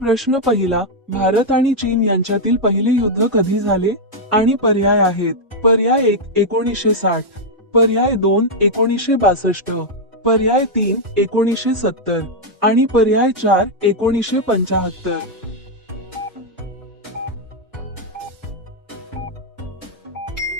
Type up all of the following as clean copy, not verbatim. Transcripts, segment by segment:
प्रश्न पहिला, भारत आणि चीन यांच्यातील पहिले युद्ध कधी झाले? आणि पर्याय आहेत. पर्याय 1 1960, पर्याय 2 1962, पर्याय 3 1970 आणि पर्याय 4 1975.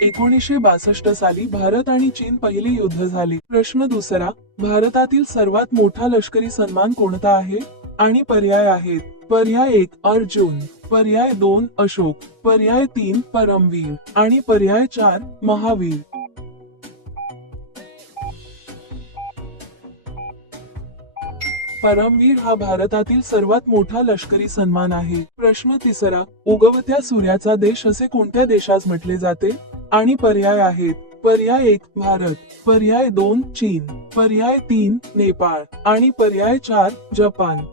1962 साली भारत आणि चीन पहिले युद्ध झाले. प्रश्न दुसरा, भारतातील सर्वात मोठा लष्करी सन्मान कोणता आहे? आणि पर्याय आहेत. पर्याय 1 अर्जुन, पर्याय 2 अशोक, पर्याय 3 परमवीर आणि पर्याय 4 महावीर. परमवीर हा भारतातील सर्वात मोठा लष्करी सन्मान आहे. प्रश्न तिसरा, उगवत्या सूर्याचा देश असे कोणत्या देशास म्हटले जाते? आणि पर्याय आहेत. पर्याय 1 भारत, पर्याय 2 चीन, पर्याय 3 नेपाळ आणि पर्याय 4 जपान.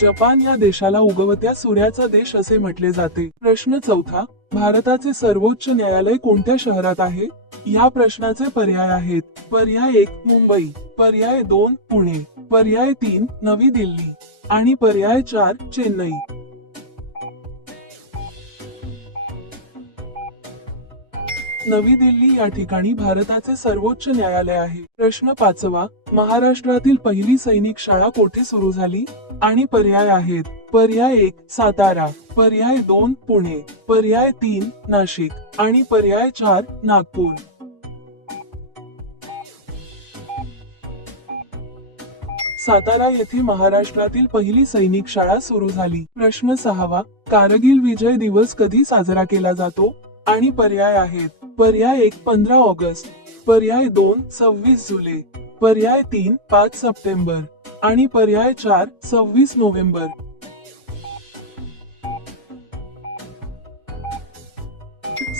जपान या देशाला उगवत्या सूर्याचा देश असे म्हटले जाते. प्रश्न चौथा, भारताचे सर्वोच्च न्यायालय कोणत्या शहरात आहे? या प्रश्नाचे पर्याय आहेत. पर्याय 1 मुंबई, पर्याय 2 पुणे, पर्याय 3 नवी दिल्ली आणि पर्याय 4 चेन्नई. नवी दिल्ली या ठिकाणी भारताचे सर्वोच्च न्यायालय आहे. प्रश्न पाचवा, महाराष्ट्रातील पहिली सैनिक शाळा कोठे सुरू झाली? आणि पर्याय आहेत. पर्याय 1 सातारा, पर्याय 2 पुणे, पर्याय 3 नाशिक आणि पर्याय 4 नागपूर. सातारा येथे महाराष्ट्रातील पहिली सैनिक शाळा सुरू झाली. प्रश्न सहावा, कारगिल विजय दिवस कधी साजरा केला जातो? आणि पर्याय आहेत. पर्याय 1 15 ऑगस्ट, पर्याय 2 26 जुलै, पर्याय 3 5 सप्टेंबर आणि पर्याय 4 26 नोव्हेंबर.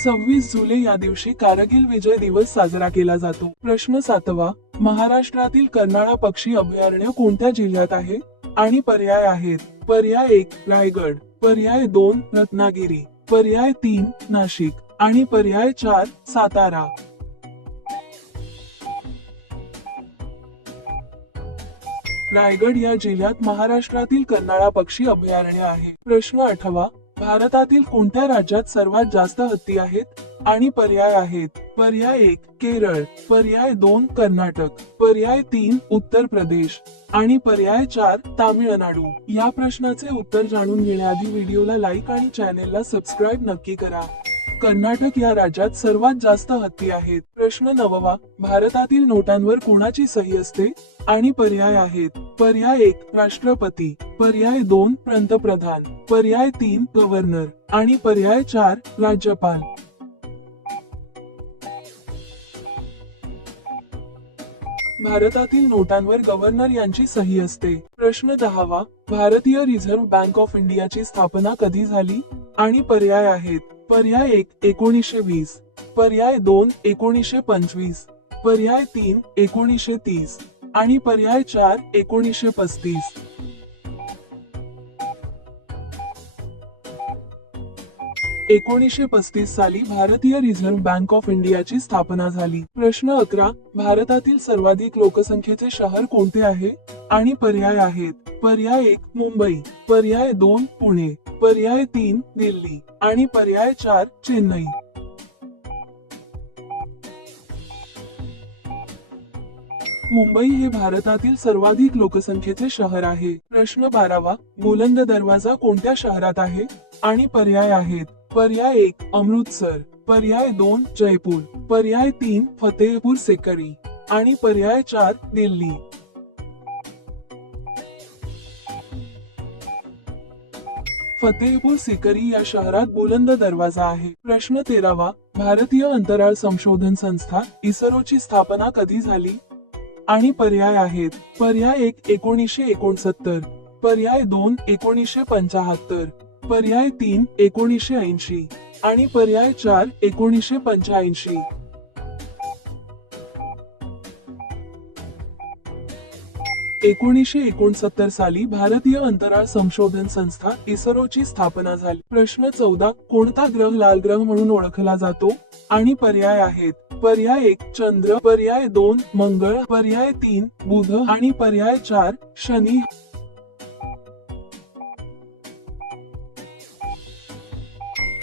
26 जुलै या दिवशी कारगिल विजय दिवस साजरा केला जातो. प्रश्न सातवा, महाराष्ट्रातील कर्नाळा पक्षी अभयारण्य कोणत्या जिल्ह्यात आहे? आणि पर्याय आहेत. पर्याय 1 रायगड, पर्याय 2 रत्नागिरी, पर्याय 3 नाशिक आणि पर्याय 4 सातारा. रायगड या जिल्ह्यात महाराष्ट्रातील कर्नाळा पक्षी अभयारण्य आहे. प्रश्न आठवा, भारतातील कोणत्या राज्यात सर्वात जास्त हत्ती आहेत? आणि पर्याय आहेत. पर्याय 1 केरळ, पर्याय 2 कर्नाटक, पर्याय 3 उत्तर प्रदेश आणि पर्याय 4 तामिळनाडू. या प्रश्नाचे उत्तर जाणून घेण्याआधी व्हिडिओला लाईक आणि चॅनेलला सबस्क्राईब नक्की करा. कर्नाटक या राज्यात सर्वात जास्त हत्ती आहेत. प्रश्न नववा, भारतातील नोटांवर कोणाची सही असते? आणि पर्याय आहेत. पर्याय 1 राष्ट्रपती, पर्याय 2 पंतप्रधान, पर्याय 3 गव्हर्नर आणि पर्याय 4 राज्यपाल. भारतातील नोटांवर गव्हर्नर यांची सही असते. प्रश्न 10वा, भारतीय रिझर्व्ह बँक ऑफ इंडियाची स्थापना कधी झाली? आणि पर्याय आहेत. पर्याय 1 1920, पर्याय 2 1925, पर्याय 3 1930 आणि पर्याय 4 1935. 1935 साली भारतीय रिझर्व्ह बँक ऑफ इंडियाची स्थापना झाली. प्रश्न 11, भारतातील सर्वाधिक लोकसंख्येचे शहर कोणते आहे? आणि पर्याय आहेत. पर्याय 1 मुंबई, पर्याय 2 पुणे, पर्याय 3 दिल्ली आणि पर्याय 4 चेन्नई. मुंबई हे भारतातील सर्वाधिक लोकसंख्येचे शहर आहे. प्रश्न 12वा, बुलंद दरवाजा कोणत्या शहरात आहे? आणि पर्याय आहेत. पर्याय 1 अमृतसर, पर्याय 2 जयपूर, पर्याय 3 फतेहपूर सिकरी आणि पर्याय 4 दिल्ली. फतेहपूर सिकरी या शहरात बुलंद दरवाजा आहे. प्रश्न 13वा, भारतीय अंतराळ संशोधन संस्था इस्रोची स्थापना कधी झाली? आणि पर्याय आहेत. पर्याय 1 1969, पर्याय 2 1975, पर्याय 3 1980 आणि पर्याय 4 1985. 1969 साली भारतीय अंतराळ संशोधन संस्था इस्रोची स्थापना झाली. प्रश्न 14. कोणता ग्रह लाल ग्रह म्हणून ओळखला जातो? आणि पर्याय आहेत. पर्याय 1 चंद्र, पर्याय 2 मंगळ, पर्याय 3 बुध आणि पर्याय 4 शनी.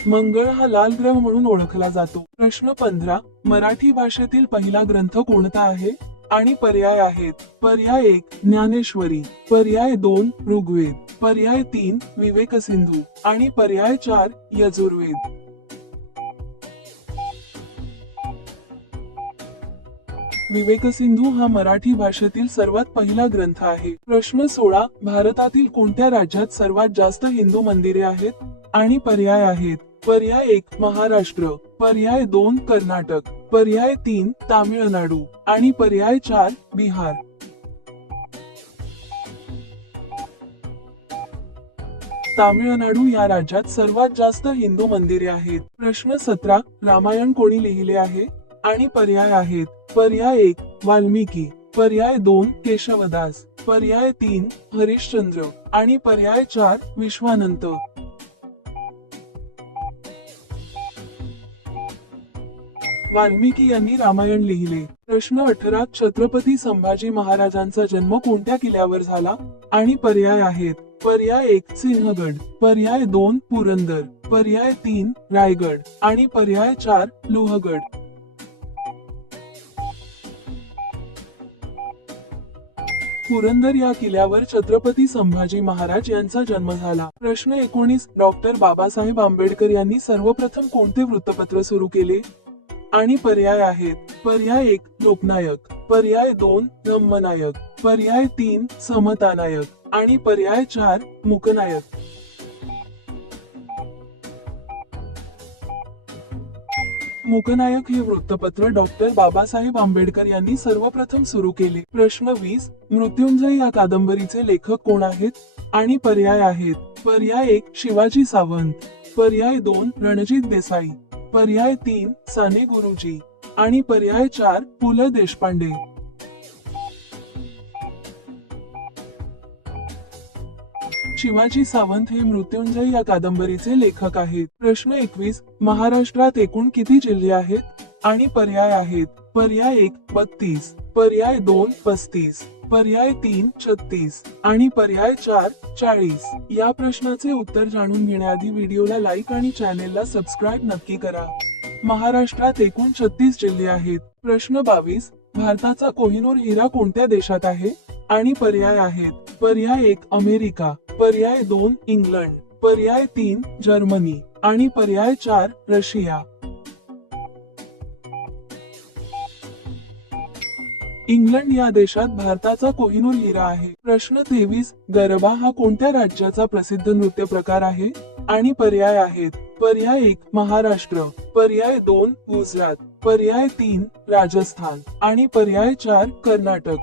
मंगळ हा लाल ग्रह म्हणून ओळखला जातो. प्रश्न 15. मराठी भाषेतील पहिला ग्रंथ कोणता आहे? आणि पर्याय आहेत. पर्याय 1 ज्ञानेश्वरी, पर्याय 2 ऋग्वेद, पर्याय 3 विवेकसिंधू आणि पर्याय 4 यजुर्वेद. विवेकसिंधू हा मराठी भाषेतील सर्वात पहिला ग्रंथ आहे. प्रश्न 16. भारतातील कोणत्या राज्यात सर्वात जास्त हिंदू मंदिरे आहेत? आणि पर्याय आहेत. पर्याय 1 महाराष्ट्र, पर्याय 2 कर्नाटक, पर्याय 3 तामिळनाडू आणि पर्याय 4 बिहार. तामिळनाडू या राज्यात सर्वात जास्त हिंदू मंदिरे आहेत. प्रश्न 17. रामायण कोणी लिहिले आहे? आणि पर्याय आहेत. पर्याय 1 वाल्मिकी, पर्याय 2 केशवदास, पर्याय 3 हरिश्चंद्र आणि पर्याय 4 विश्वानंत. वाल्मिकी यांनी रामायण लिहिले. प्रश्न 18. छत्रपती संभाजी महाराजांचा जन्म कोणत्या किल्ल्यावर झाला? आणि पर्याय आहेत. पर्याय 1 सिंहगड, पर्याय 2 पुरंदर, पर्याय 3 रायगड आणि पर्याय 4 लोहगड. पुरंदर या किल्ल्यावर छत्रपती संभाजी महाराज यांचा जन्म झाला. प्रश्न 19. डॉक्टर बाबासाहेब आंबेडकर यांनी सर्वप्रथम कोणते वृत्तपत्र सुरू केले? आणि पर्याय आहेत. पर्याय 1 लोकनायक, पर्याय 2 धम्मनायक, पर्याय 3 समतानायक आणि पर्याय 4 मूकनायक. मूकनायक हे वृत्तपत्र डॉक्टर बाबासाहेब आंबेडकर यांनी सर्वप्रथम सुरू केले. प्रश्न 20. मृत्युंजय या कादंबरीचे लेखक कोण आहेत? आणि पर्याय आहेत. पर्याय 1 शिवाजी सावंत, पर्याय 2 रणजित देसाई, पर्याय 3 साने गुरुजी आणि पर्याय 4 पु ल देशपांडे. शिवाजी सावंत हे मृत्युंजय या कादंबरीचे लेखक आहेत. प्रश्न 21. महाराष्ट्रात एकूण किती जिल्हे आहेत? आणि पर्याय आहेत. पर्याय 1 32, पर्याय 2 35, पर्याय 3 36 आणि पर्याय 4 40. या प्रश्नाचे उत्तर जाणून घेण्याआधी व्हिडिओला लाईक आणि चॅनेलला सबस्क्राईब नक्की करा. महाराष्ट्रात एकूण 36 जिल्हे आहेत. प्रश्न 22. भारताचा कोहिनूर हिरा कोणत्या देशात आहे? आणि पर्याय आहेत. पर्याय 1 अमेरिका, पर्याय 2 इंग्लंड, पर्याय 3 जर्मनी आणि पर्याय 4 रशिया. इंग्लंड या देशात भारताचा कोहिनूर हिरा आहे. प्रश्न 23. गरबा हा कोणत्या राज्याचा प्रसिद्ध नृत्य प्रकार आहे? आणि पर्याय आहेत. पर्याय 1 महाराष्ट्र, पर्याय 2 गुजरात, पर्याय 3 राजस्थान आणि पर्याय 4 कर्नाटक.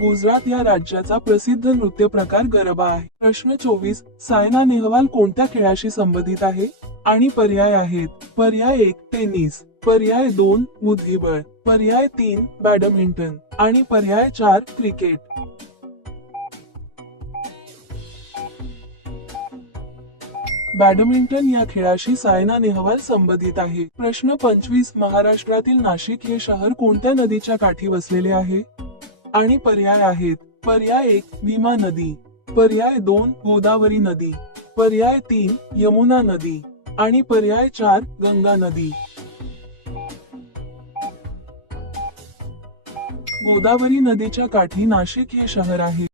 गुजरात या राज्याचा प्रसिद्ध नृत्य प्रकार गरबा आहे. प्रश्न 24. सायना नेहवाल कोणत्या खेळाशी संबंधित आहे? आणि पर्याय आहेत. पर्याय 1 टेनिस, पर्याय 2 बुद्धिबळ, पर्याय 3 बॅडमिंटन आणि पर्याय 4 क्रिकेट. बॅडमिंटन या खेळाशी सायना नेहवाल संबंधित आहे. प्रश्न 25. महाराष्ट्रातील नाशिक हे शहर कोणत्या नदीच्या काठी वसलेले आहे? आणि पर्याय आहेत. पर्याय 1 भीमा नदी, पर्याय 2 गोदावरी नदी, पर्याय 3 यमुना नदी आणि पर्याय 4 गंगा नदी. गोदावरी नदीच्या काठी नाशिक हे शहर आहे.